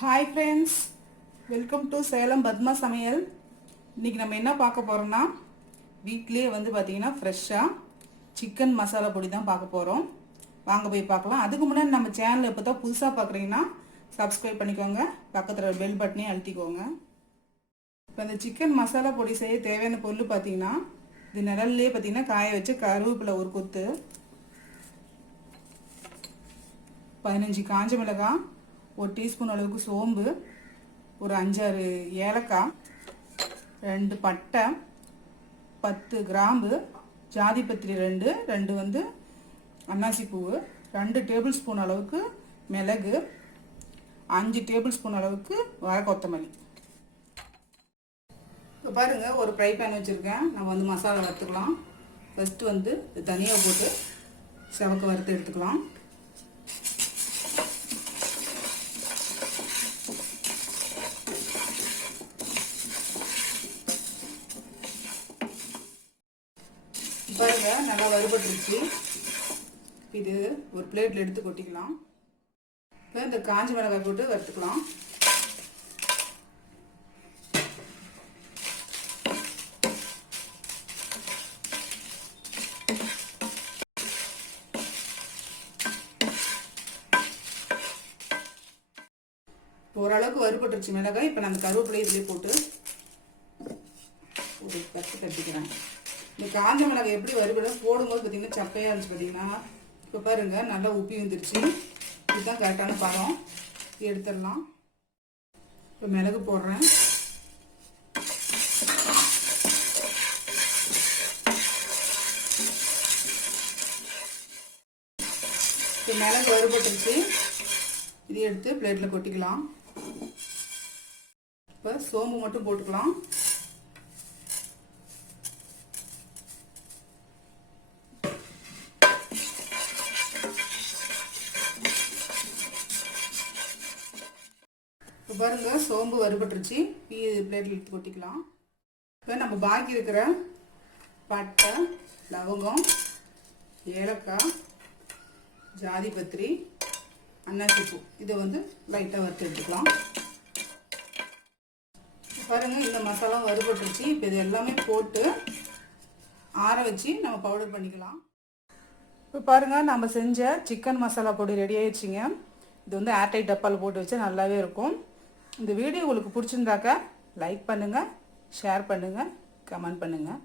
Hi friends, welcome to Salem Padma சமையல். இன்றைக்கி நம்ம என்ன பார்க்க போகிறோம்னா, வீட்டிலே பார்த்தீங்கன்னா ஃப்ரெஷ்ஷாக சிக்கன் மசாலா பொடி தான் பார்க்க போகிறோம். வாங்க போய் பார்க்கலாம். அதுக்கு முன்னாடி நம்ம சேனலை இப்போ தான் புதுசாக பார்க்குறீங்கன்னா சப்ஸ்கிரைப் பண்ணிக்கோங்க, பக்கத்தில் பெல் பட்டனையும் அழுத்திக்கோங்க. இப்போ இந்த சிக்கன் மசாலா பொடி செய்ய தேவையான பொருள் பார்த்தீங்கன்னா, இது நிழல்லே பார்த்தீங்கன்னா காய வச்சு கருவேப்பிலை ஒரு கொத்து, 15 காஞ்ச மிளகாய், ஒரு டீஸ்பூன் அளவுக்கு சோம்பு, ஒரு 5-6 ஏலக்காய், 2 பட்டை, 10 கிராம்பு, ஜாதிபத்திரி 2 அன்னாசி பூவு, 2 டேபிள் ஸ்பூன் அளவுக்கு மிளகு, 5 டேபிள் ஸ்பூன் அளவுக்கு வர கொத்தமல்லி. இப்போ பாருங்கள், ஒரு ஃப்ரை பேன் வச்சுருக்கேன். நம்ம மசாலா வறுத்துக்கலாம். ஃபஸ்ட்டு தனியாக போட்டு செவக்க வறுத்து எடுத்துக்கலாம். பாருங்க, நல்லா வறுபட்டுருச்சு. இது ஒரு பிளேட்டில் எடுத்து கொட்டிக்கலாம். இப்போ இந்த காஞ்ச மிளகாய் போட்டு வறுத்துக்கலாம். ஓரளவுக்கு வறுபட்டுருச்சு மிளகாய். இப்போ நான் அந்த கருவேப்பிலை இதிலே போட்டு ஒரு தட்டிக்கிறேன். இந்த காஞ்ச மிளகாய் எப்படி வறுபடும் போடும்போது பார்த்தீங்கன்னா சப்பையாக இருந்துச்சு. பார்த்தீங்கன்னா இப்போ பாருங்கள், நல்லா உப்பி வந்துருச்சு. இதுதான் கரெக்டான பழம். எடுத்துடலாம். இப்போ மிளகு போடுறேன். இப்போ மிளகு வறுபட்டுருச்சு. இது எடுத்து பிளேட்டில் கொட்டிக்கலாம். இப்போ சோம்பு மட்டும் போட்டுக்கலாம். இப்போ பாருங்கள், சோம்பு வறுபட்டுருச்சு. பிளேட்டில் எடுத்து கொட்டிக்கலாம். இப்போ நம்ம பாக்கி இருக்கிற பட்டை, லவங்கம், ஏலக்காய், ஜாதிபத்திரி, அன்னாசி பூ இதை லைட்டாக வறுத்து எடுத்துக்கலாம். பாருங்கள், இந்த மசாலா வறுபட்டுருச்சு. இப்போ இது எல்லாமே போட்டு ஆற வச்சு நம்ம பவுடர் பண்ணிக்கலாம். இப்போ பாருங்கள், நம்ம செஞ்ச சிக்கன் மசாலா பொடி ரெடி ஆயிடுச்சுங்க. இது ஏர்டைட் டப்பாவில் போட்டு வச்சா நல்லாவே இருக்கும். இந்த வீடியோ உங்களுக்கு பிடிச்சிருந்தாக்கா லைக் பண்ணுங்கள், ஷேர் பண்ணுங்கள், கமெண்ட் பண்ணுங்கள்.